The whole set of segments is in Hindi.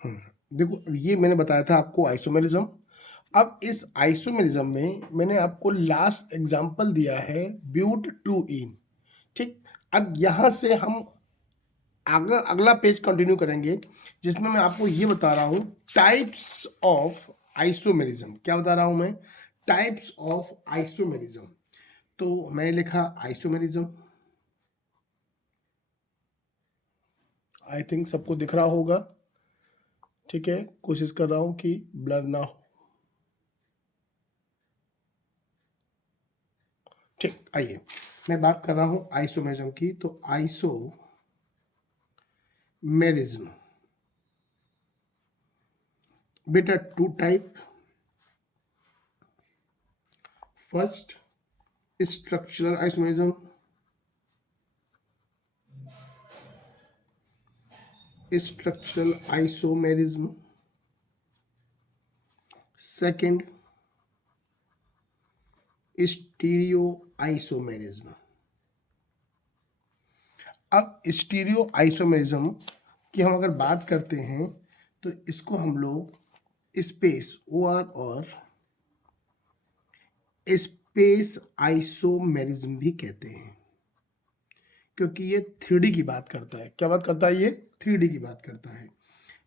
देखो ये मैंने बताया था आपको आइसोमेरिज्म। अब इस आइसोमेरिज्म में मैंने आपको लास्ट एग्जांपल दिया है ब्यूट टू इन। ठीक, अब यहाँ से हम अगला पेज कंटिन्यू करेंगे, जिसमें मैं आपको ये बता रहा हूँ टाइप्स ऑफ आइसोमेरिज्म। क्या बता रहा हूँ मैं? Types of isomerism. तो मैं लिखा आइसोमेरिज्म, आई थिंक सबको दिख रहा होगा। ठीक है, कोशिश कर रहा हूँ कि ब्लर ना हो। ठीक, आइए मैं बात कर रहा हूँ आइसोमेरिज्म की। तो आइसोमेरिज्म बेटा two type. First, structural isomerism. Structural isomerism. Second, stereo isomerism. अब स्टीरियो आइसोमेरिज्म की हम अगर बात करते हैं तो इसको हम लोग स्पेस OR और स्पेस आइसोमेरिज्म भी कहते हैं, क्योंकि ये 3D की बात करता है। क्या बात करता है? ये 3D की बात करता है।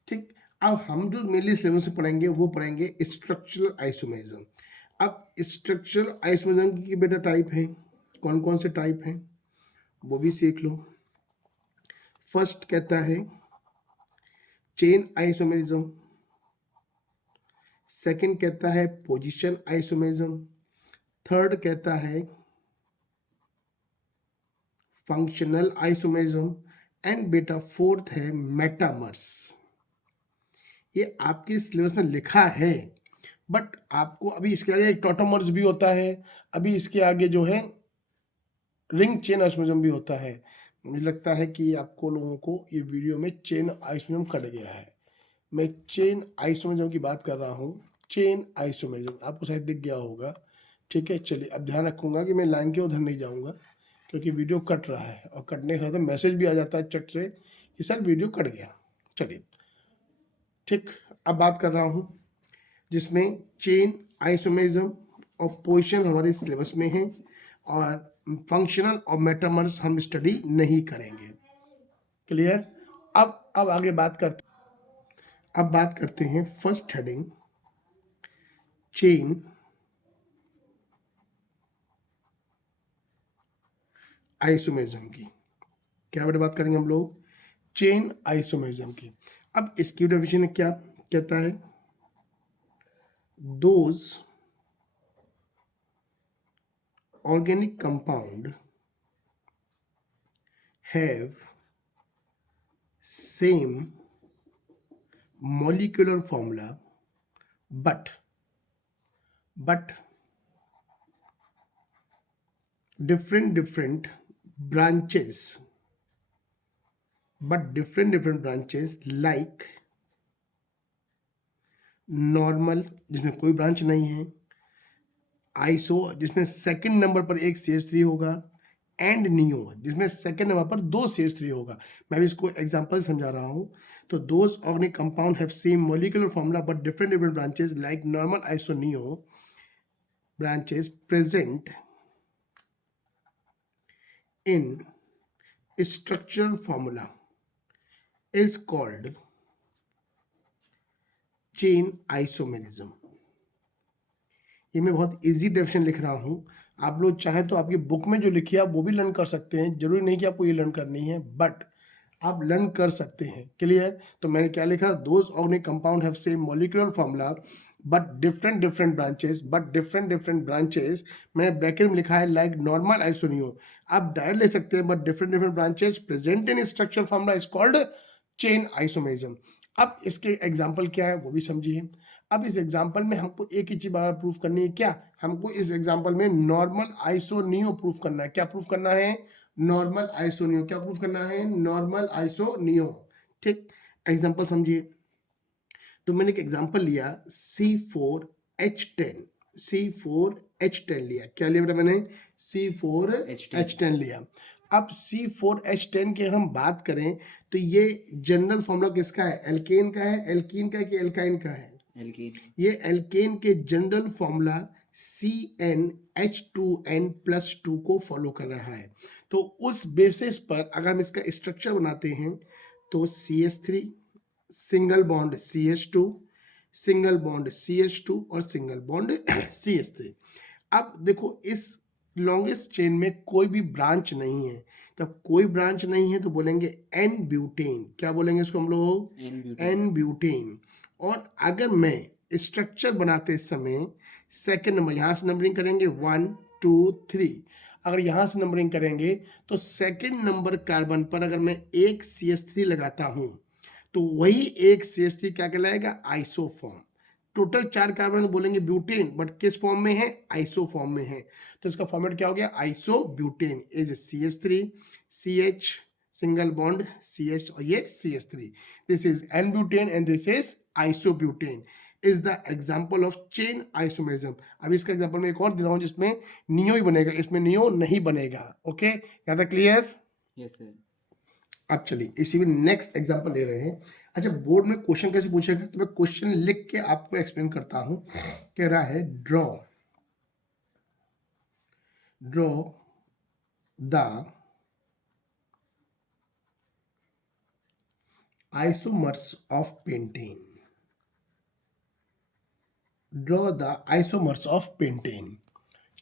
ठीक, अब हम जो मेनली सिलेबस में पढ़ेंगे वो पढ़ेंगे स्ट्रक्चरल आइसोमेरिज्म। अब स्ट्रक्चरल आइसोमेरिज्म की बेटा टाइप है, कौन कौन से टाइप हैं वो भी सीख लो। फर्स्ट कहता है चेन आइसोमेरिज्म। सेकंड कहता है पोजीशन आइसोमेरिज्म। थर्ड कहता है फंक्शनल आइसोमेरिज्म। एंड बेटा फोर्थ है मेटामर्स। ये आपके सिलेबस में लिखा है, बट आपको अभी इसके आगे एक टॉटोमर्स भी होता है, अभी इसके आगे जो है रिंग चेन आइसोमेरिज्म भी होता है। मुझे लगता है कि आपको लोगों को ये वीडियो में चेन आइसोमेरिज्म कट गया है। मैं चेन आइसोमेरिज्म की बात कर रहा हूँ। चेन आइसोमेरिज्म आपको शायद दिख गया होगा। ठीक है, चलिए अब ध्यान रखूंगा कि मैं लाइन के उधर नहीं जाऊंगा, क्योंकि वीडियो कट रहा है और कटने के साथ मैसेज भी आ जाता है चट से कि सर वीडियो कट गया। चलिए ठीक, अब बात कर रहा हूँ जिसमें चेन आइसोमेरिज्म और पोजीशन हमारे सिलेबस में है, और फंक्शनल और मेटामर्स हम स्टडी नहीं करेंगे। क्लियर? अब आगे बात करते हैं फर्स्ट हेडिंग चेन आइसोमेरिज्म की। क्या बेटा बात करेंगे हम लोग? चेन आइसोमेरिज्म की। अब इसकी डेफिनेशन क्या कहता है? Those organic compound have same molecular formula but different branches like normal जिसमें कोई ब्रांच नहीं है, आइसो जिसमें सेकंड नंबर पर एक CH3 होगा, एंड नियो जिसमें सेकंड नंबर पर 2 CH3 होगा। मैं भी इसको एग्जांपल समझा रहा हूं। तो those organic compound have same molecular formula but different branches like normal iso neo branches present in structural formula is called chain isomerism। ये मैं बहुत इजी डेफिनेशन लिख रहा हूँ, आप लोग चाहे तो आपकी बुक में जो लिखी है आप वो भी लर्न कर सकते हैं, जरूरी नहीं कि आपको ये लर्न करनी है, बट आप लर्न कर सकते हैं। क्लियर? तो मैंने क्या लिखा? Those organic compound have same molecular formula but different branches मैंने ब्रैकेट में लिखा है लाइक नॉर्मल आइसोनियो। आप डायरेक्ट ले सकते हैं, but different branches present in structure formula is called chain isomerism. अब इसके एग्जाम्पल क्या है वो भी समझिए। अब इस एग्जाम्पल में हमको एक ही चीज बार प्रूफ करनी है। क्या? हमको इस एग्जाम्पल में नॉर्मल आइसोनियो प्रूफ करना है। क्या प्रूफ करना है? नॉर्मल आइसोनियो। क्या प्रूफ करना है? नॉर्मल आइसोनियो। ठीक, एग्जाम्पल समझिए। तो मैंने एक एग्जाम्पल लिया C4H10। C4H10 लिया। क्या लिया बेटा मैंने? C4H10 लिया। अब C4H10 की अगर हम बात करें तो ये जनरल फॉर्मूला किसका है? एल्केन का है, एल्कीन का है कि एल्काइन का है? एल्कीन। ये एल्केन के जनरल फॉर्मूला CnH2n+2 को फॉलो कर रहा है। तो उस बेसिस पर अगर हम इसका स्ट्रक्चर बनाते हैं तो CH3 single bond CH2 single bond CH2 और सिंगल बॉन्ड CH3। अब देखो इस लॉन्गेस्ट चेन में कोई भी ब्रांच नहीं है, तब कोई ब्रांच नहीं है तो बोलेंगे एन ब्यूटेन। क्या बोलेंगे इसको हम लोग? N butane. और अगर मैं स्ट्रक्चर बनाते समय सेकेंड नंबर यहां से नंबरिंग करेंगे 1 2 3, अगर यहां से नंबरिंग करेंगे तो सेकेंड नंबर कार्बन पर अगर मैं एक CH3 लगाता हूं तो वही एक CH3 क्या कहलाएगा? आइसोफॉर्म। टोटल 4 कार्बन तो बोलेंगे ब्यूटेन, बट किस फॉर्म में है? आइसो फॉर्म में है। तो इसका फॉर्मेट क्या हो गया? Iso butane is CH3 CH single bond CH और ये CH3। This is an butane and this is iso butane is the example of chain isomerism. अब इसका एग्जाम्पल मैं एक और दे रहा हूं जिसमें नियो ही बनेगा, इसमें नियो नहीं बनेगा। ओके, यहाँ तक क्लियर? Yes sir. अब चलिए इसी में नेक्स्ट एग्जांपल ले रहे हैं। अच्छा, बोर्ड में क्वेश्चन कैसे पूछेगा तो मैं क्वेश्चन लिख के आपको एक्सप्लेन करता हूं। कह रहा है draw the isomers of pentane. Draw the isomers of pentane.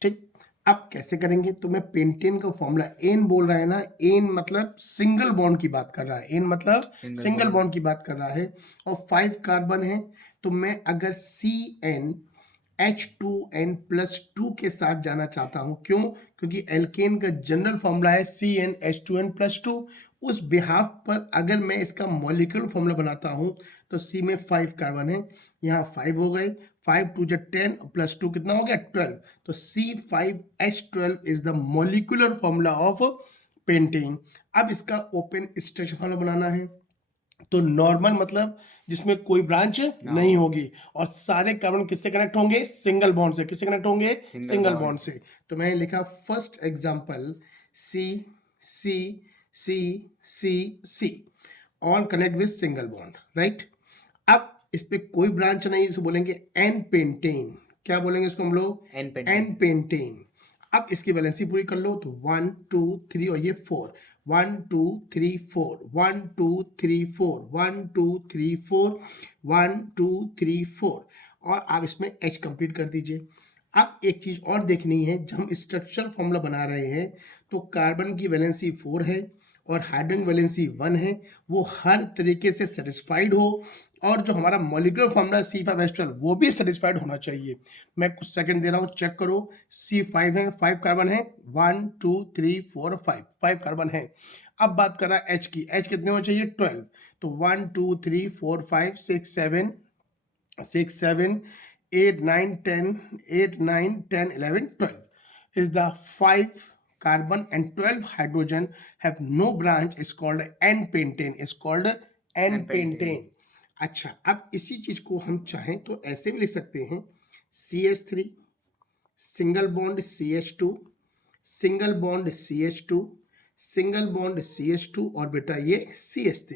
ठीक, अब कैसे करेंगे? तो मैं पेंटेन का फॉर्मूला, एन बोल रहा है ना, एन मतलब सिंगल बॉन्ड की बात कर रहा है, एन मतलब सिंगल बॉन्ड की बात कर रहा है और 5 कार्बन है। तो मैं अगर CnH2n+2 के साथ जाना चाहता हूं, क्यों? क्योंकि एल्केन का जनरल फॉर्मूला है CnH2n+2। उस बिहाफ पर अगर मैं इसका मॉलिक्यूलर फॉर्मूला बनाता हूं तो C में 5 कार्बन है, यहाँ 5 हो गए, 5 2 10 प्लस 2 कितना हो गया? 12। तो C5H12 is the molecular formula of pentane. अब इसका ओपन स्ट्रक्चर फॉर्मूला बनाना है तो नॉर्मल मतलब जिसमें कोई ब्रांच नहीं होगी और सारे कार्बन किससे कनेक्ट होंगे? सिंगल बॉन्ड से। किससे कनेक्ट होंगे? सिंगल बॉन्ड से। तो मैंने लिखा first example C C C C C all connect with single bond, right. अब इस पे कोई ब्रांच नहीं, इसको बोलेंगे एन पेंटेन। क्या बोलेंगे इसको हम लोग? N pentane. अब इसकी वैलेंसी पूरी कर लो तो 1 2 3 और ये 4, 1 2 3 4 1 2 3 4 1 2 3 4 1 2 3 4 और आप इसमें H कंप्लीट कर दीजिए। अब एक चीज और देखनी है, जब हम स्ट्रक्चर फॉर्मूला बना रहे हैं तो कार्बन की वैलेंसी 4 है और हाइड्रोजन वैलेंसी 1 है, वो हर तरीके से सेटिस्फाइड हो और जो हमारा मॉलिक्यूलर फॉर्मूला C5H12 वो भी सेटिस्फाइड होना चाहिए। मैं कुछ सेकंड दे रहा हूँ, चेक करो। C5 है, 5 कार्बन है, 1 2 3 4 5 कार्बन है। अब बात कर रहा है H की, H कितने होने चाहिए? 12। तो 1 2 3 4 5 6 7 6 7 8 9 10 8 9 10 11 12 is the 5 carbon and 12 hydrogen have no branch is called N-pentane, is called N-pentane। अच्छा, अब इसी चीज को हम चाहें तो ऐसे भी लिख सकते हैं CH3 single bond CH2 single bond CH2 single bond CH2 और बेटा ये CH3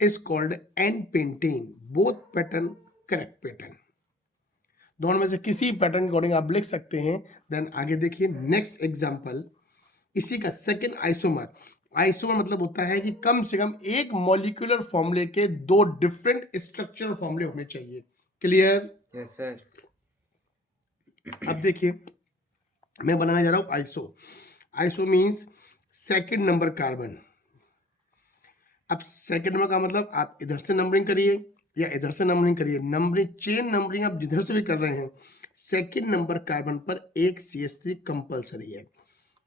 is called N-pentane। Both pattern correct pattern, दोनों में से किसी पैटर्न के अकॉर्डिंग आप लिख सकते हैं। देन आगे देखिए नेक्स्ट एग्जांपल, इसी का सेकंड आइसोमर। आइसोमर मतलब होता है कि कम से कम एक मॉलिक्यूलर फॉर्मूले के दो डिफरेंट स्ट्रक्चरल फॉर्मूले होने चाहिए। क्लियर? Yes sir. अब देखिए मैं बनाने जा रहा हूं iso. Iso means second number carbon. अब सेकंड नंबर का मतलब आप इधर से नंबरिंग करिए या इधर से नंबरिंग करिए, नंबरिंग चेन नंबरिंग आप जिधर से भी कर रहे हैं, सेकंड नंबर कार्बन पर एक CH3 कंपलसरी है।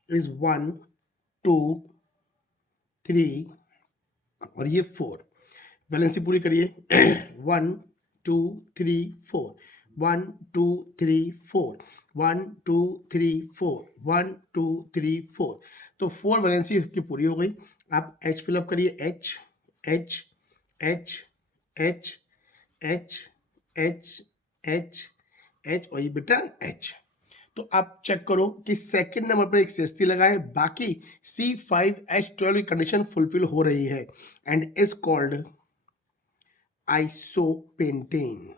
इज 1 2 3 और ये 4। वैलेंसी पूरी करिए 1 2 3 4 1 2 3 4 1 2 3 4 1 2 3 4। तो 4 वैलेंसी की पूरी हो गई। आप H फिलअप करिए, H H H H H H H H और ये बेटा H। तो आप चेक करो कि सेकंड नंबर पर एक CH3 लगा है, बाकी C5H12 की कंडीशन फुलफिल हो रही है एंड इज कॉल्ड आइसोपेंटेन।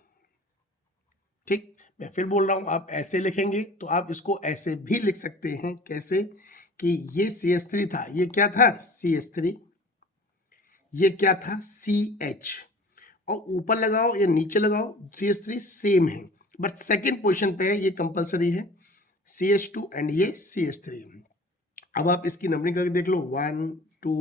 ठीक, मैं फिर बोल रहा हूं, आप ऐसे लिखेंगे तो आप इसको ऐसे भी लिख सकते हैं। कैसे कि ये CH3 था, ये क्या था CH3, ये क्या था CH, और ऊपर लगाओ या नीचे लगाओ CH3 सेम है, बट सेकंड पोजीशन पे है, ये कंपलसरी है CH2 एंड ये CH3। अब आप इसकी नंबरिंग करके देख लो 1 2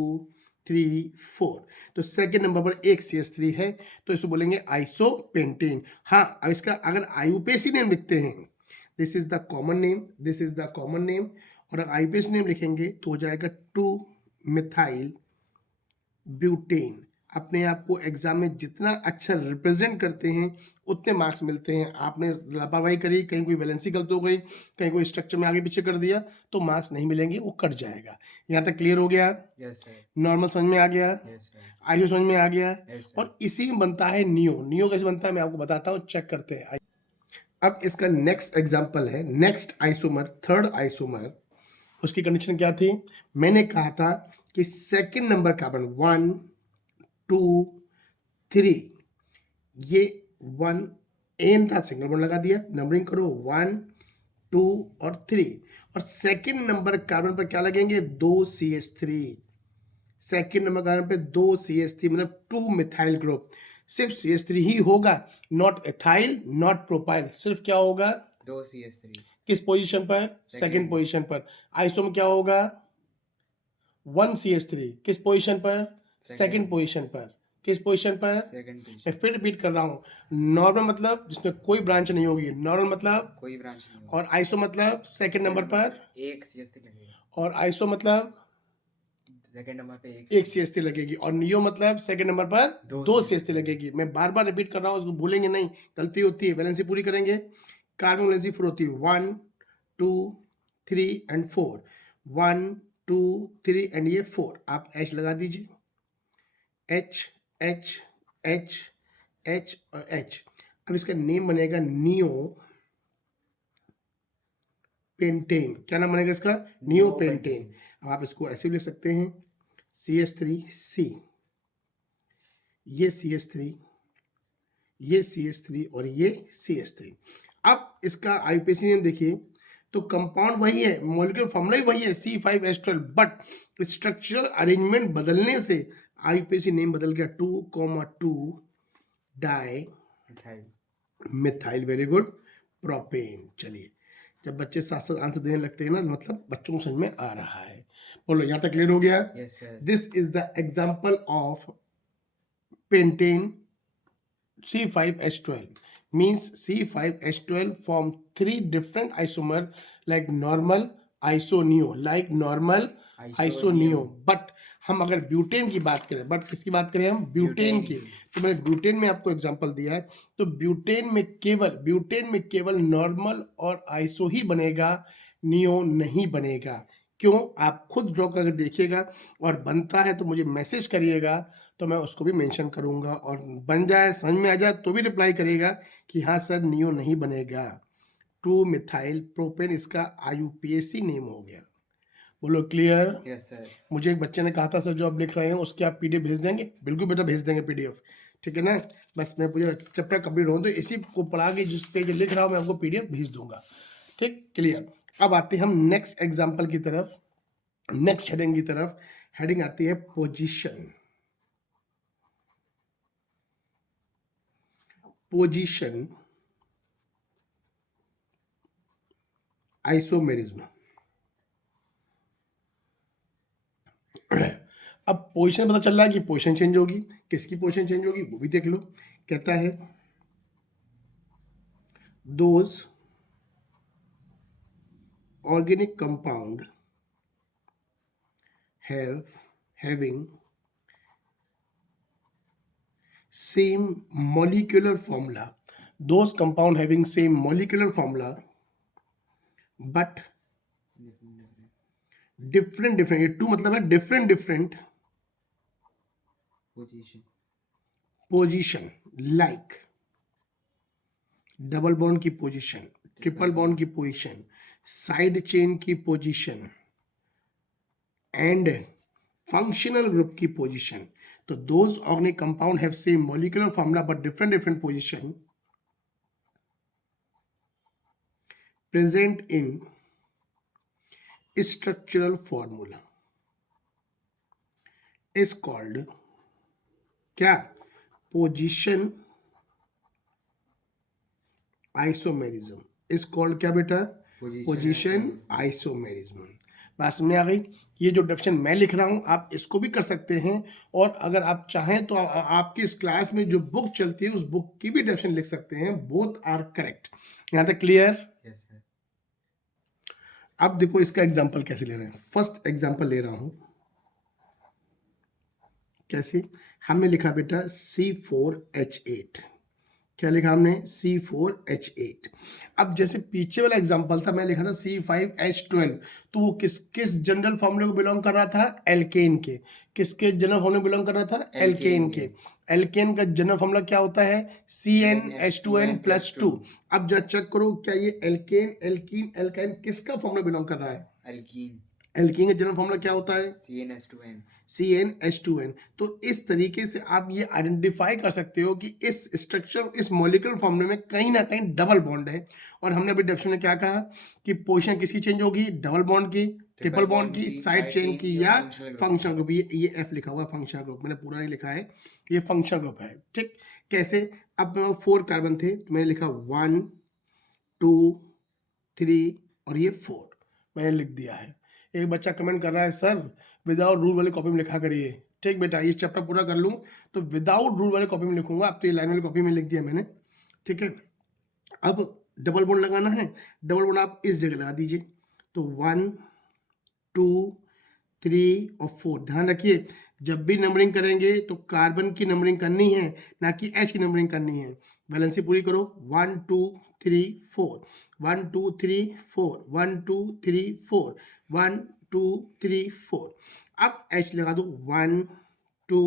3 4, तो सेकंड नंबर पर एक CH3 है, तो इसको बोलेंगे आइसोपेंटेन। हाँ, अब इसका अगर आईयूपीएसी नेम लिखते हैं, this is the common name, this is the common name, और अगर आईयूपीएसी नेम लिखेंगे तो हो जाएगा 2 मिथाइल ब्यूटेन। अपने आप को एग्जाम में जितना अच्छा रिप्रेजेंट करते हैं उतने मार्क्स मिलते हैं। आपने लापरवाही करी, कहीं कोई वैलेंसी गलत हो गई, कहीं कोई स्ट्रक्चर में आगे पीछे कर दिया, तो मार्क्स नहीं मिलेंगे, वो कट जाएगा। यहाँ तक क्लियर हो गया? Yes sir. नॉर्मल समझ में आ गया? Yes sir. आइसो समझ में आ गया? Yes sir. और इसी में बनता है नियो। नियो कैसे बनता है मैं आपको बताता हूँ, चेक करते हैं। अब इसका नेक्स्ट एग्जाम्पल है, नेक्स्ट आइसोमर, थर्ड आइसोमर, उसकी कंडीशन क्या थी? मैंने कहा था कि सेकंड नंबर कार्बन 1 2 3, ये 1 एन था, सिंगल बॉन्ड लगा दिया, नंबरिंग करो 1 2 और 3, और सेकंड नंबर कार्बन पर क्या लगेंगे? 2 CH3। सेकंड नंबर कार्बन पे 2 CH3 मतलब 2 मिथाइल ग्रुप। सिर्फ CH3 ही होगा, नॉट एथाइल नॉट प्रोपाइल, सिर्फ क्या होगा? 2 CH3। किस पोजीशन पर? सेकंड पोजीशन पर। आइसो में क्या होगा? 1 CH3 किस पोजीशन पर? सेकंड पोजीशन पर। किस पोजीशन पर? सेकंड मैं पोजीशन। फिर रिपीट कर रहा हूँ, नॉर्मल मतलब जिसमें कोई ब्रांच नहीं होगी, नॉर्मल मतलब कोई ब्रांच नहीं होगी, और आइसो मतलब सेकंड नंबर पर एक CH3 लगेगा, और आइसो मतलब सेकंड नंबर पे एक CH3 लगेगी, और नियो मतलब सेकंड नंबर पर 2 CH3 लगेगी। मैं बार बार रिपीट कर रहा हूँ, उसको भूलेंगे नहीं, गलती होती है। वैलेंसी पूरी करेंगे, कार्बन वैलेंसी 4 होती है 1 2 3 एंड 4, 1 2 3 एंड ये 4, आप H लगा दीजिए, H H H H और H। अब इसका नेम बनेगा नियो पेंटेन। क्या नाम बनेगा इसका? Neo pentane. अब आप इसको ऐसे भी लिख सकते हैं CH3C, ये CH3, ये CH3 और ये CH3। अब इसका आईयूपीएसी नेम देखिए, तो कंपाउंड वही है, मॉलिक्यूलर फॉर्मूला ही वही है C5H12, बट स्ट्रक्चरल अरेंजमेंट बदलने से आईयूपीएसी नेम बदल गया 2,2 di methyl, very good, propane. चलिए, जब बच्चे साथ साथ आंसर देने लगते हैं ना, मतलब बच्चों को समझ में आ रहा है। बोलो, यहाँ तक क्लियर हो गया? Yes sir. This is the example of pentane C5H12, means C5H12 form 3 different isomer like normal isoneo, like normal isoneo। But हम अगर ब्यूटेन की बात करें, बट किसकी बात करें हम? ब्यूटेन की। तो मैंने ब्यूटेन में आपको एग्जांपल दिया है, तो ब्यूटेन में केवल नॉर्मल और आइसो ही बनेगा, नियो नहीं बनेगा। क्यों? आप खुद ड्रॉ करके देखिएगा, और बनता है तो मुझे मैसेज करिएगा, तो मैं उसको भी मेंशन करूंगा, और बन जाए, समझ में आ जाए तो भी रिप्लाई करिएगा कि हाँ सर नियो नहीं बनेगा। 2 मिथाइल प्रोपेन इसका आईयूपीएसी नेम हो गया। बोलो क्लियर? Yes sir. मुझे एक बच्चे ने कहा था सर जो आप लिख रहे हैं उसके आप पीडीएफ भेज देंगे? बिल्कुल बेटा, भेज देंगे पीडीएफ, ठीक है ना। बस मैं पूरा चैप्टर कंप्लीट हो तो इसी को पढ़ा के जिस पे जो लिख रहा हूँ मैं आपको पीडीएफ भेज दूंगा। ठीक, क्लियर। अब आते हैं हम नेक्स्ट एग्जाम्पल की तरफ, नेक्स्ट हेडिंग की तरफ। हेडिंग आती है पोजीशन। Position isomerism. अब पोजीशन पता चल रहा है कि पोजीशन चेंज होगी, किसकी पोजीशन चेंज होगी वो भी देख लो। कहता है those organic compound having same molecular formula, those compound having same molecular formula but different, ये टू मतलब है different position, like double bond की पोजीशन, ट्रिपल बॉन्ड की पोजीशन, साइड चेन की पोजीशन एंड फंक्शनल ग्रुप की पोजीशन। तो those organic compound have same molecular formula but different different position present in structural formula is called क्या? पोजीशन आइसोमेरिज्म इज कॉल्ड क्या बेटा? Position isomerism. बात समझ आ गई? ये जो डेफिनेशन मैं लिख रहा हूं आप इसको भी कर सकते हैं, और अगर आप चाहें तो आपकी इस क्लास में जो बुक चलती है उस बुक की भी डेफिनेशन लिख सकते हैं। Both are correct. यहां तक क्लियर? Yes sir. अब देखो इसका एग्जांपल कैसे ले रहे हैं। फर्स्ट एग्जांपल ले रहा हूं, कैसे? हमने लिखा बेटा C4H8। क्या लिखा हमने? C4H8। अब जैसे पीछे वाला एग्जांपल था मैं लिखा था C5H12, तो वो किस जनरल फॉर्मूले को बिलोंग कर रहा था? एल्केन के। किसके जनरल फॉर्मूले को बिलोंग कर रहा था? एल्केन के। एल्केन का जनरल फॉर्मूला क्या होता है? CnH2n+2। अब जब चेक करो क्या ये एल्केन, एल्कीन, एल्काइन किसका फॉर्मूला बिलोंग कर रहा है? एल्कीन। एल्कीन का जनरल फॉर्मूला क्या होता है? CnH2n। CnH2n। तो इस तरीके से आप ये आइडेंटिफाई कर सकते हो कि इस स्ट्रक्चर, इस मॉलिक्यूलर फॉर्मूले में कहीं ना कहीं डबल बॉन्ड है। और हमने अभी डेफिनेशन में क्या कहा कि पोजीशन किसकी चेंज होगी? डबल बॉन्ड की, ट्रिपल बॉन्ड की, साइड चेन की या फंक्शनल ग्रुप। ये F लिखा हुआ है फंक्शनल ग्रुप, मैंने पूरा नहीं लिखा है, ये फंक्शनल ग्रुप है। ठीक, कैसे? अब 4 कार्बन थे तो मैंने लिखा 1 2 3 और ये 4 मैंने लिख दिया है। एक बच्चा कमेंट कर रहा है सर विदाउट रूल वाली कॉपी में लिखा करिए। ठीक बेटा, इस चैप्टर पूरा कर लूँ तो विदाउट रूल वाली कॉपी में लिखूंगा। अब तो ये लाइन वाली कॉपी में लिख दिया मैंने। ठीक है, अब डबल बॉन्ड लगाना है, डबल बॉन्ड आप इस जगह लगा दीजिए। तो 1 2 3 और 4। ध्यान रखिए जब भी नंबरिंग करेंगे तो कार्बन की नंबरिंग करनी है, ना कि H की नंबरिंग करनी है। वैलेंसी पूरी करो। 1 2 3 4 1 2 3 4 1 2 3 4 1 2 3 4। अब H लगा दो 1 2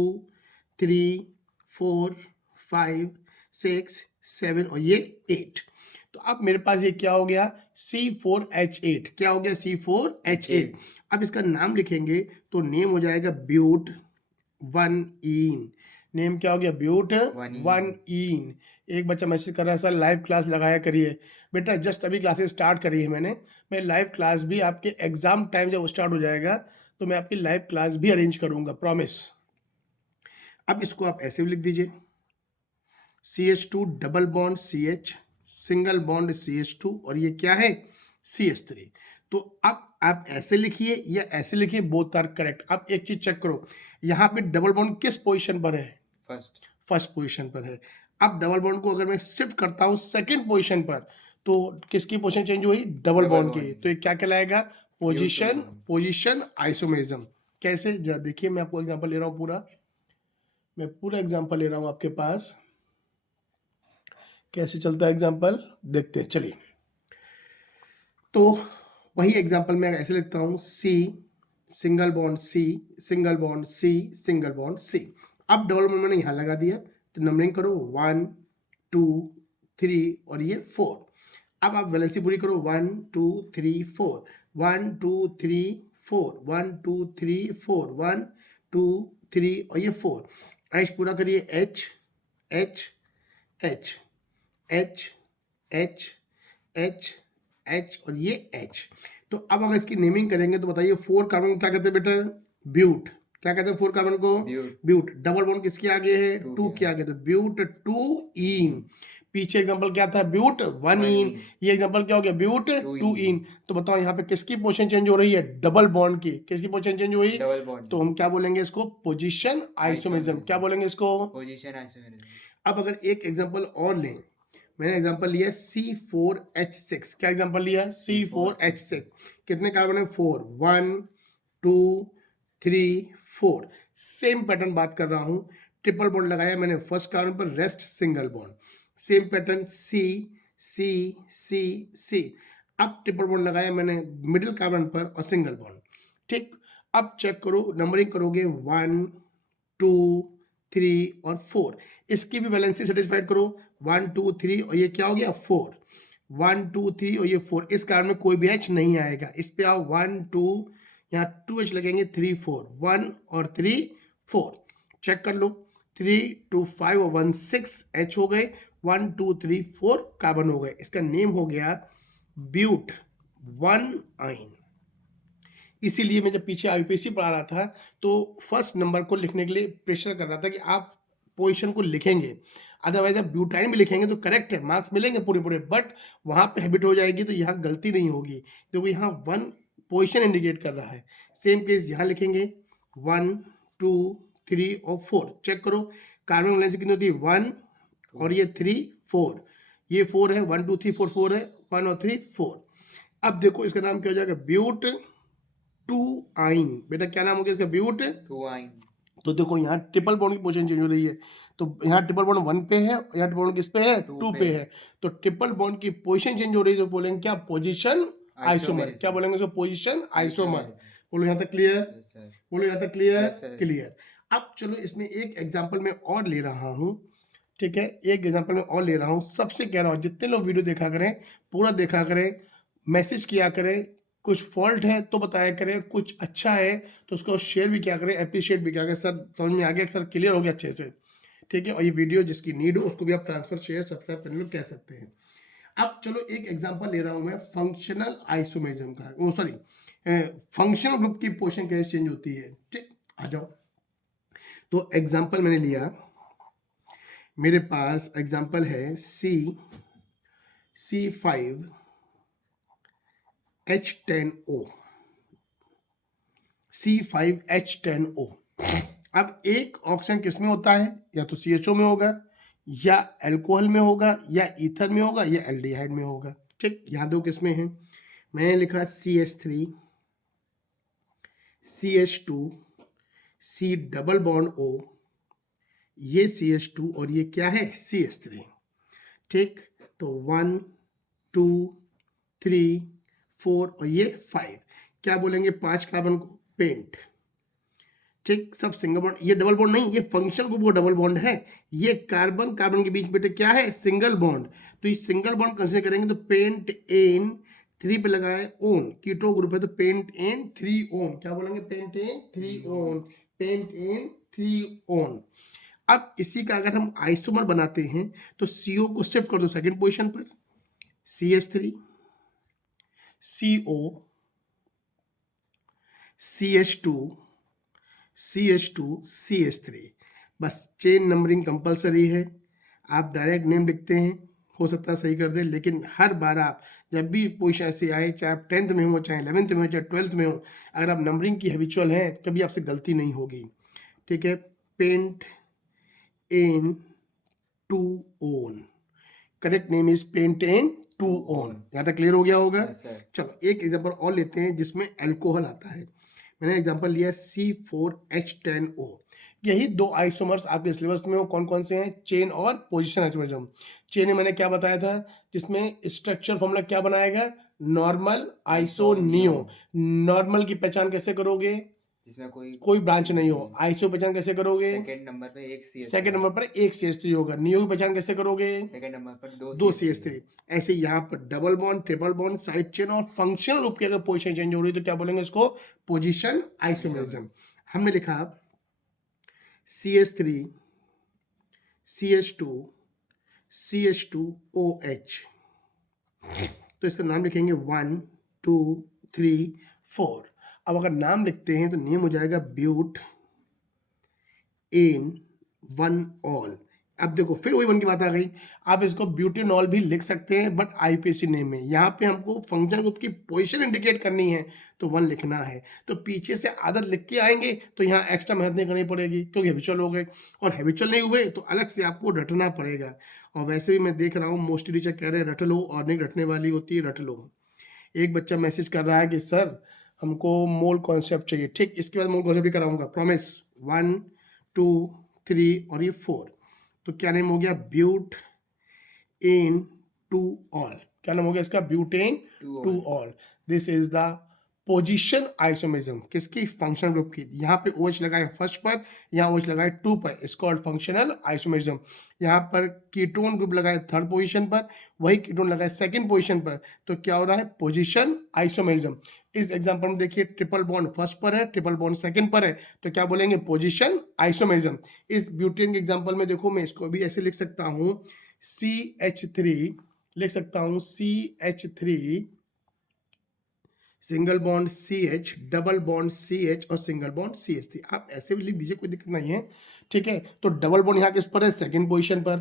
3 4 5 6 7 और ये 8। तो अब मेरे पास ये क्या हो गया? C4H8। क्या हो गया? C4H8। अब इसका नाम लिखेंगे तो नेम हो जाएगा ब्यूट 1इन। नेम क्या हो गया? ब्यूट 1इन। एक बच्चा मैसेज कर रहा है सर लाइव क्लास लगाया करिए। बेटा जस्ट अभी क्लासेस स्टार्ट करी है मैंने। मैं लाइव क्लास भी आपके एग्जाम टाइम जब स्टार्ट हो जाएगा तो मैं आपकी लाइव क्लास भी अरेंज करूंगा, प्रॉमिस। अब इसको आप ऐसे भी लिख दीजिए CH2 double bond CH single bond CH2 और ये क्या है? CH3। तो अब आप ऐसे लिखिए या ऐसे लिखिए, बोथ आर करेक्ट। अब एक चीज चेक करो, यहाँ पे डबल बॉन्ड किस पोजीशन पर है? फर्स्ट पोजीशन पर है। अब डबल बॉन्ड को अगर मैं शिफ्ट करता हूँ सेकंड पोजीशन पर तो किसकी पोजीशन चेंज हुई? डबल बॉन्ड की। तो ये क्या कहलाएगा? Position isomerism. कैसे? जरा देखिए, मैं आपको एग्जांपल ले रहा हूँ पूरा, मैं पूरा एग्जांपल ले रहा हूँ आपके पास। कैसे चलता है एग्जांपल देखते हैं, चलिए। तो वही एग्जांपल मैं ऐसे लिखता हूं C single bond C single bond C single bond C। अब डबल बॉन्ड मैंने यहां लगा दिया, तो नंबरिंग करो 1 2 3 और ये 4। अब आप वैलेंसी पूरी करो 1 2 3 4 1 2 3 4 1 2 3 4 1 2 3 और ये 4। H पूरा करिए H H H H H H H और ये H। तो अब अगर इसकी नेमिंग करेंगे तो बताइए 4 कार्बन को क्या कहते हैं बेटा? ब्यूट। क्या कहते हैं 4 कार्बन को? ब्यूट। डबल बॉन्ड किसके आगे है? 2 के आगे, तो ब्यूट 2इन। पीछे एग्जांपल क्या था? ब्यूट 1इन। ये एग्जांपल क्या हो गया? ब्यूट 2इन। तो बताओ यहाँ पे किसकी पोजीशन चेंज हो रही है? डबल बॉन्ड की। किसकी पोजीशन चेंज हुई? Double bond. तो हम क्या बोलेंगे इसको? Position isomerism. क्या बोलेंगे इसको? Position isomerism. अब अगर एक एग्जांपल और लें, मैंने एग्जांपल लिया C4H6। क्या एग्जांपल लिया? C4H6। कितने कार्बन है? 4 1 2 3 4। सेम पैटर्न बात कर रहा हूं। ट्रिपल बॉन्ड लगाया मैंने फर्स्ट कार्बन पर, rest single bond. Same pattern C C C C। अब ट्रिपल बॉन्ड लगाया मैंने मिडिल कार्बन पर और सिंगल बॉन्ड। ठीक, अब चेक करो, नंबरिंग करोगे 1 2 3 और 4। इसकी भी वैलेंसी सेटिस्फाइड करो 1 2 3 और ये क्या हो गया? 4। 1 2 3 और ये 4, इस कार्बन में कोई भी H नहीं आएगा। इस पे आओ 1 2, यहाँ 2H लगेंगे, 3 4, 1 और 3 4, चेक कर लो, 3 2 5 और 1 6 H हो गए, 1 2 3 4 कार्बन हो गए। इसका नेम हो गया ब्यूट 1 आइन। इसीलिए मैं जब पीछे आईपीसी पढ़ा रहा था तो फर्स्ट नंबर को लिखने के लिए प्रेशर कर रहा था कि आप पोजीशन को लिखेंगे, अदरवाइज आप ब्यूटाइन भी लिखेंगे तो करेक्ट है, मार्क्स मिलेंगे पूरे पूरे, बट वहाँ पे हैबिट हो जाएगी तो यहाँ गलती नहीं होगी, क्योंकि यहाँ 1 पोजीशन इंडिकेट कर रहा है। सेम केस यहाँ लिखेंगे 1 2 3 और 4, चेक करो कार्बन वैलेंसी कितनी होती है 1 और ये 3 4, ये 4 है, 1 2 3 4 4 है, 1 और 3 4। अब देखो इसका नाम क्या हो जाएगा, ब्यूट 2 आइन। बेटा क्या नाम हो गया इसका, ब्यूट 2 आइन। तो देखो यहाँ ट्रिपल बॉन्ड की पोजीशन चेंज हो रही है, तो यहाँ ट्रिपल बॉन्ड 1 पे है, यहाँ ट्रिपल बॉन्ड किस पे है, 2 पे है, तो ट्रिपल बॉन्ड की पोजीशन चेंज हो रही है, तो बोलेंगे क्या, पोजीशन आइसोमर। क्या बोलेंगे इसको, पोजीशन आइसोमर। बोलो यहाँ तक क्लियर, बोलो यहाँ तक क्लियर, क्लियर। अब चलो इसमें एक एग्जाम्पल मैं और ले रहा हूँ, ठीक है, एक एग्जाम्पल मैं और ले रहा हूँ। सबसे कह रहा हूँ जितने लोग वीडियो देखा करें पूरा देखा करें, मैसेज किया करें, कुछ फॉल्ट है तो बताया करें, कुछ अच्छा है तो उसको शेयर भी किया करें, अप्रिशिएट भी किया करें। सर समझ में आ गया, सर क्लियर हो गया अच्छे से, ठीक है। और ये वीडियो जिसकी नीड हो उसको भी आप ट्रांसफर शेयर सब्सक्राइब करने लोग कह सकते हैं। अब चलो एक एग्जांपल ले रहा हूं मैं फंक्शनल आइसोमेरिज्म का, वो सॉरी फंक्शनल ग्रुप की पोजीशन कैसे चेंज होती है, ठीक। आ जाओ, तो एग्जांपल मैंने लिया, मेरे पास एग्जांपल है C5H10O, C5H10O। अब एक ऑक्सीजन किस में होता है, या तो CHO में होगा, या अल्कोहल में होगा, या ईथर में होगा, या एल्डिहाइड में होगा, ठीक। यहाँ दो किस में है, मैंने लिखा CH3 CH2 C double bond O, ये CH2 और ये क्या है CH3, ठीक। तो 1 2 3 4 और ये 5, क्या बोलेंगे 5 कार्बन को, पेंट, ठीक। सब सिंगल बॉन्ड, ये डबल बॉन्ड नहीं, ये फंक्शनल ग्रुप वो डबल बॉन्ड है, ये कार्बन कार्बन के बीच बेटे क्या है सिंगल बॉन्ड, तो ये सिंगल बॉन्ड कंसीडर करेंगे तो पेंट एन 3 पे लगाए ओन, कीटो ग्रुप है तो पेंट एन 3 ओन, क्या बोलेंगे pentan 3 one, pentan 3 one. अब इसी का अगर हम आइसोमर बनाते हैं तो CO को शिफ्ट कर दो सेकंड पोजीशन पर, CH3 CO CH2 CH2 CH3, बस चेन नंबरिंग कंपलसरी है, आप डायरेक्ट नेम लिखते हैं, हो सकता है सही कर दे, लेकिन हर बार आप जब भी पोजीशन ऐसे आए, चाहे आप 10th में हो, चाहे 11th में हो, चाहे 12th में हो, अगर आप नंबरिंग की हैबिचुअल हैं कभी आपसे गलती नहीं होगी, ठीक है। Pentan 2 one, correct name is pentan 2 one. यहाँ तक क्लियर हो गया होगा। चलो एक एग्जांपल और लेते हैं जिसमें अल्कोहल आता है, मैंने एग्जांपल लिया C4H10O। यही दो आइसोमर्स आपके सिलेबस में हो, कौन कौन से हैं, चेन और पोजीशन आइसोमरिज्म। चेन में मैंने क्या बताया था, जिसमें स्ट्रक्चर फॉर्मूला क्या बनाएगा, नॉर्मल आइसो नियो। नॉर्मल की पहचान कैसे करोगे, जिसमें कोई ब्रांच नहीं हो, आइसो पहचान कैसे करोगे, सेकंड नंबर पे एक CH3, सेकंड नंबर पर एक CH3 होगा, नियो की पहचान कैसे करोगे, सेकंड नंबर पर दो CH3। ऐसे यहाँ पर double bond triple bond side chain और फंक्शनल ग्रुप की अगर पोजीशन चेंज हो रही है तो क्या बोलेंगे इसको, पोजीशन आइसोमेरिज्म। हमने लिखा CH3 CH2 CH2OH, तो इसका नाम लिखेंगे 1 2 3 4। अब अगर नाम लिखते हैं तो नेम हो जाएगा ब्यूट एन 1 ऑल। अब देखो फिर वही वन की बात आ गई, आप इसको ब्यूटेनॉल भी लिख सकते हैं बट आईपीसी नेम में, यहाँ पे हमको फंक्शन ग्रुप की पोजीशन इंडिकेट करनी है तो 1 लिखना है, तो पीछे से आदत लिख के आएंगे तो यहाँ एक्स्ट्रा मेहनत नहीं करनी पड़ेगी क्योंकि हैबिचुअल हो गए, और हैबिचुअल नहीं हुए तो अलग से आपको रटना पड़ेगा। और वैसे भी मैं देख रहा हूँ मोस्टली टीचर कह रहे हैं रट लो, और नहीं रटने वाली होती है रट लो। एक बच्चा मैसेज कर रहा है कि सर हमको मोल कॉन्सेप्ट चाहिए, ठीक, इसके बाद मोल कॉन्सेप्ट भी कराऊंगा, प्रॉमिस। 1 2 3 और ये 4, तो क्या नेम हो गया, ब्यूट एन 2 ऑल। क्या नाम हो गया इसका, butane 2 all. This is the position isomerism किसकी, फंक्शनल ग्रुप की। यहाँ पे OH लगा है फर्स्ट पर, यहाँ OH लगा है 2 पर, इट्स कॉल्ड फंक्शनल आइसोमेरिज्म। यहाँ पर कीटोन ग्रुप लगा है थर्ड पोजीशन पर, वही कीटोन लगा है सेकंड पोजीशन पर, तो क्या हो रहा है, पोजीशन आइसोमेरिज्म। इस एग्जांपल में देखिए ट्रिपल बॉन्ड फर्स्ट पर है, ट्रिपल बॉन्ड सेकंड पर है, तो क्या बोलेंगे, पोजीशन आइसोमेरिज्म। इस ब्यूटेन के एग्जांपल में देखो, मैं इसको भी ऐसे लिख सकता हूँ, CH3 लिख सकता हूँ, CH3 single bond CH, double bond CH और सिंगल बॉन्ड CH3। आप ऐसे भी लिख दीजिए, कोई दिक्कत नहीं है, ठीक है। तो डबल बॉन्ड यहाँ किस पर है, सेकंड पोजीशन पर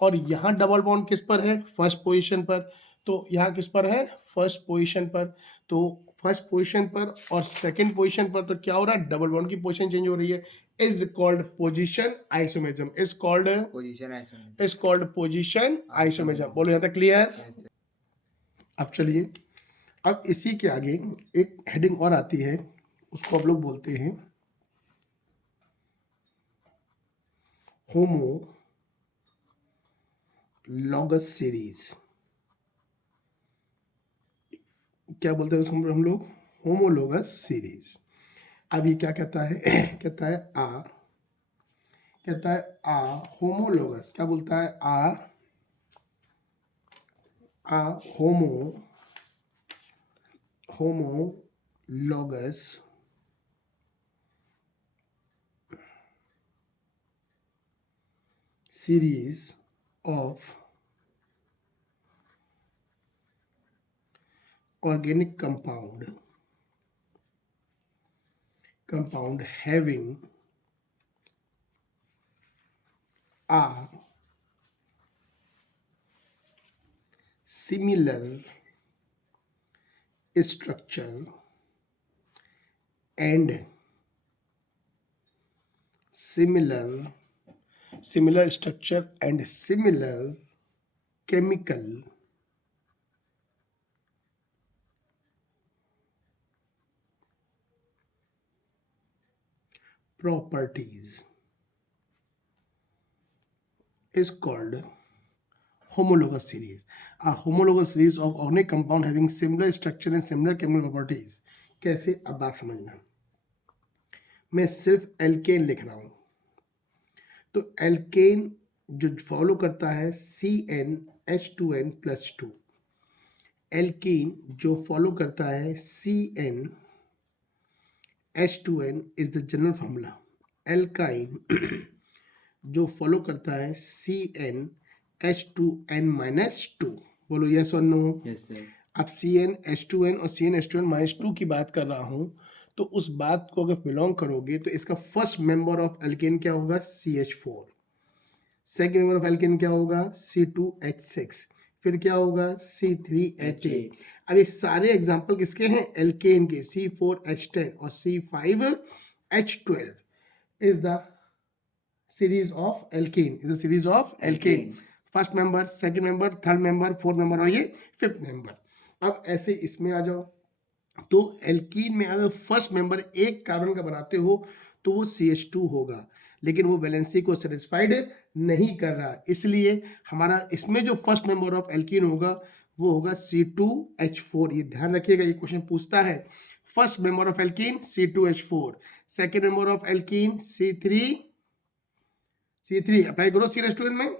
और यहाँ डबल बॉन्ड किस पर है, फर्स्ट पोजीशन पर। तो यहाँ किस पर है, फर्स्ट पोजीशन पर। तो फर्स्ट पोजीशन पर और सेकंड पोजीशन पर, तो क्या हो रहा है, डबल बॉन्ड की पोजीशन चेंज हो रही है, is called position isomerism, is called position isomerism. Is called position isomerism. बोलो यहाँ तक क्लियर। Yes sir. अब चलिए, अब इसी के आगे एक हेडिंग और आती है, उसको आप लोग बोलते हैं होमोलॉगस सीरीज। क्या बोलते हैं उसको हम लोग, होमोलॉगस सीरीज। अब ये क्या कहता है कहता है होमोलॉगस, क्या बोलता है, homologous series of organic compound having a similar structure and similar structure and similar chemical properties is called homologous series. A homologous series of organic compound having similar structure and similar chemical properties. कैसे, अब बात समझना, मैं सिर्फ एल्केन लिख रहा हूं, तो एल्केन जो फॉलो करता है CnH2n+2, एल्कीन जो फॉलो करता है CnH2n is the general formula. Alkyne जो फॉलो करता है CnH2n-2। बोलो यस और नो। Yes sir. अब CnH2n और CnH2n-2 की बात कर रहा हूं, तो उस बात को अगर बिलोंग करोगे तो इसका फर्स्ट मेंबर ऑफ एल्केन क्या होगा, CH4। Second member of alkene क्या होगा, C2H6। फिर क्या होगा, C3H8। अब ये सारे एग्जांपल किसके हैं, एल्केन के, C4H10 और C5H12 is the series of alkene, is the series of alkene. First member, second member, third member, fourth member और ये फिफ्थ मेंबर। अब ऐसे इसमें आ जाओ, तो एल्कीन में अगर फर्स्ट मेंबर एक कार्बन का बनाते हो तो वो CH2 होगा, लेकिन वो वैलेंसी को सेटिस्फाइड नहीं कर रहा, इसलिए हमारा इसमें जो फर्स्ट मेंबर ऑफ एल्कीन होगा वो होगा C2H4। ये ध्यान रखिएगा, ये क्वेश्चन पूछता है, first member of alkene C2H4, second member of alkene C3 apply करो CH2 में,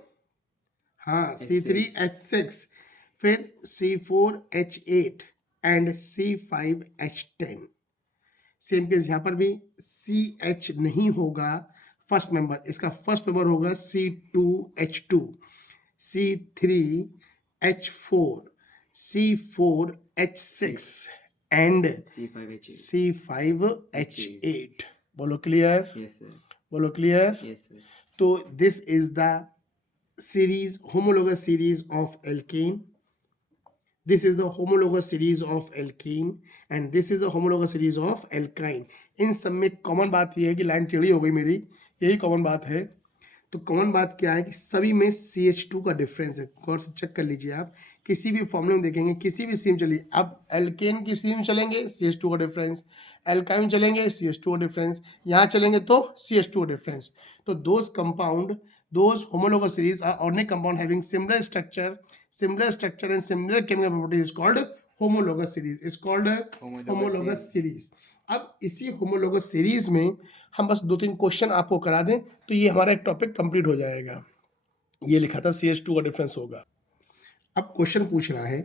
हाँ C3H6, फिर C4H8 and C5H10। Same case यहाँ पर भी CH नहीं होगा फर्स्ट मेंबर, इसका फर्स्ट मेंबर होगा C2H2, C3H4, C4H6 and C5H8। बोलो क्लियर, यस सर। बोलो क्लियर। Yes sir. तो this is the series, homologous series of alkane. This is the homologous series of alkene and this is the homologous series of alkyne. इन सब में कॉमन बात ये है कि लाइन टेढ़ी हो गई मेरी, यही कॉमन बात है। तो कॉमन बात क्या है कि सभी में CH2 का डिफरेंस है, गौर से चेक कर लीजिए आप, किसी भी फॉर्मूले में देखेंगे, किसी भी सीम चलिए, अब एल्केन की सीम चलेंगे CH2 का डिफरेंस, एल्काइन चलेंगे CH2 का डिफरेंस, यहाँ चलेंगे तो CH2 का डिफरेंस। तो those homologous series are organic compound having similar structure and similar chemical properties is called homologous series is called homologous series. अब इसी होमोलोगस सीरीज में हम बस 2-3 क्वेश्चन आपको करा दें तो ये हमारा एक टॉपिक कंप्लीट हो जाएगा। ये लिखा था CH2 का डिफरेंस होगा। अब क्वेश्चन पूछ रहा है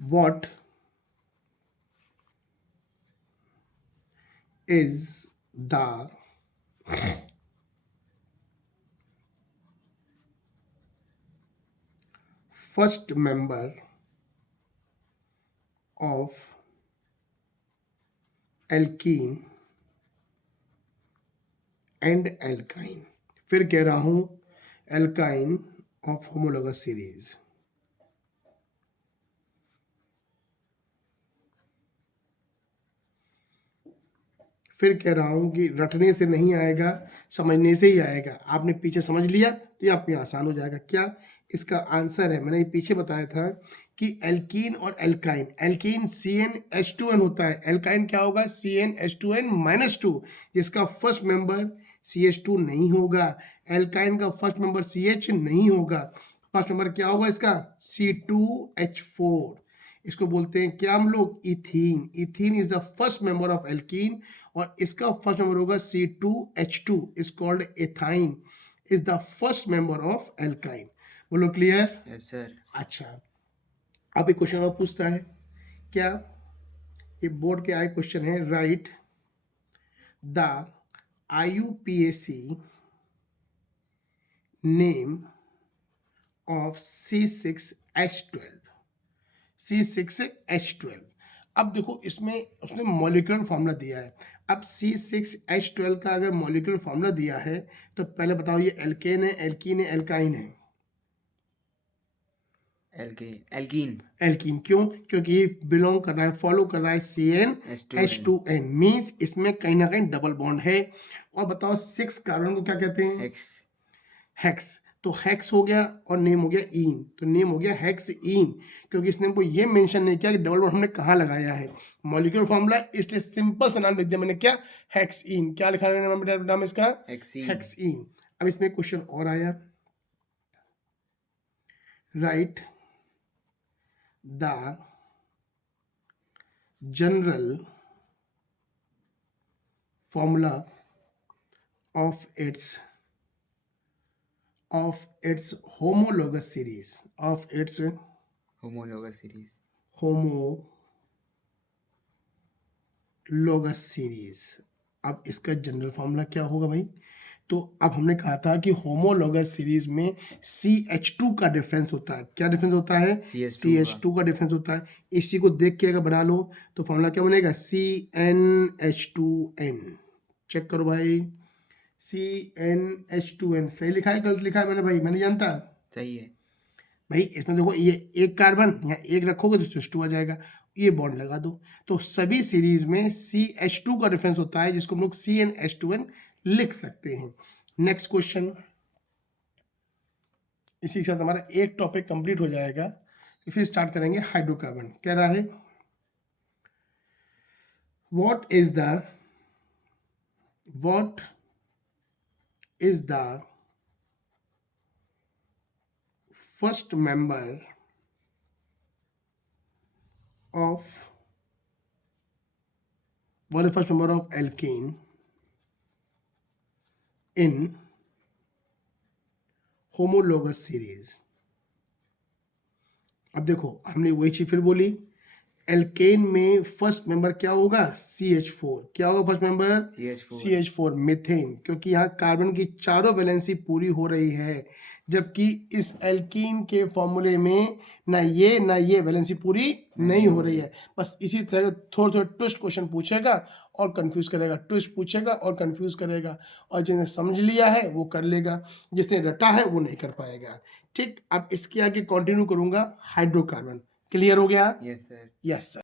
what is the first member of alkene and alkyne. फिर कह रहा हूं एल्काइन ऑफ होमोलोगस सीरीज। फिर कह रहा हूं कि रटने से नहीं आएगा, समझने से ही आएगा। आपने पीछे समझ लिया तो ये आपके आसान हो जाएगा। क्या इसका आंसर है, मैंने ये पीछे बताया था कि एल्कीन और एल्काइन, एल्कीन CnH2n होता है, एल्काइन क्या होगा CnH2n-2, जिसका फर्स्ट मेंबर CH2 नहीं होगा। एल्काइन का फर्स्ट मेंबर CH नहीं होगा, फर्स्ट मेंबर क्या होगा इसका C2H4। इसको बोलते हैं क्या हम लोग, ethene. Ethene is the first member of alkene और इसका फर्स्ट मेंबर होगा C2H2 is called ethyne is the first member of alkyne. बोलो क्लियर? Yes sir. अच्छा, अब एक क्वेश्चन और पूछता है, क्या ये बोर्ड के आए क्वेश्चन है, right the IUPAC name of C6H12। C6H12, अब देखो इसमें उसने मॉलिक्यूलर फॉर्मूला दिया है। अब C6H12 का अगर मॉलिक्यूलर फॉर्मूला दिया है तो पहले बताओ ये एल्केन है, एल्कीन है, एल्काइन है? एल्कीन। एल्कीन क्यों? क्योंकि ये बिलोंग कर रहा है, फॉलो कर रहा है CnH2n, मीन्स इसमें कहीं ना कहीं डबल बॉन्ड है। और बताओ 6 कार्बन को क्या कहते हैं? हेक्स। तो हेक्स हो गया और नेम हो गया ईन, तो नेम हो गया हेक्स ईन, क्योंकि इसने हमको ये मेंशन नहीं किया कि डबल बॉन्ड हमने कहाँ लगाया है। मॉलिक्यूलर फॉर्मूला, इसलिए सिंपल सा नाम लिख दिया मैंने, क्या, हेक्स ईन। क्या लिखा है नाम इसका? हेक्स ईन। अब इसमें क्वेश्चन और आया, right the general formula of its homologous series, of its homologous series। अब इसका जनरल फॉर्मूला क्या होगा भाई? तो अब हमने कहा था कि होमोलोगस सीरीज में CH2 का डिफरेंस होता है। क्या डिफरेंस होता है? CH2 का डिफरेंस होता है। इसी को देख के अगर बना लो तो फॉर्मूला क्या बनेगा? CnH2n। चेक करो भाई, CnH2n सही लिखा है गलत लिखा है मैंने भाई? मैं नहीं जानता। सही है भाई इसमें देखो, ये एक कार्बन यहाँ एक रखोगे तो CH2 आ जाएगा, ये बॉन्ड लगा दो। तो सभी सीरीज में CH2 का डिफरेंस होता है, जिसको हम लोग CnH2n लिख सकते हैं। नेक्स्ट क्वेश्चन, इसी के साथ हमारा एक टॉपिक कंप्लीट हो जाएगा। फिर स्टार्ट करेंगे हाइड्रोकार्बन। कह रहा है what is the first member of alkene in homologous series. अब देखो हमने वही चीज फिर बोली, एल्केन में फर्स्ट मेंबर क्या होगा? CH4। क्या होगा फर्स्ट मेंबर? CH4 मीथेन, क्योंकि यहाँ कार्बन की चारों वैलेंसी पूरी हो रही है, जबकि इस एल्कीन के फॉर्मूले में ना ये वैलेंसी पूरी नहीं हो रही है। बस इसी तरह थोड़े थोड़े ट्विस्ट क्वेश्चन पूछेगा और कंफ्यूज करेगा, ट्विस्ट पूछेगा और कंफ्यूज करेगा, और जिसने समझ लिया है वो कर लेगा, जिसने रटा है वो नहीं कर पाएगा। ठीक, अब इसके आगे कंटिन्यू करूंगा हाइड्रोकार्बन। क्लियर हो गया? Yes sir. Yes sir.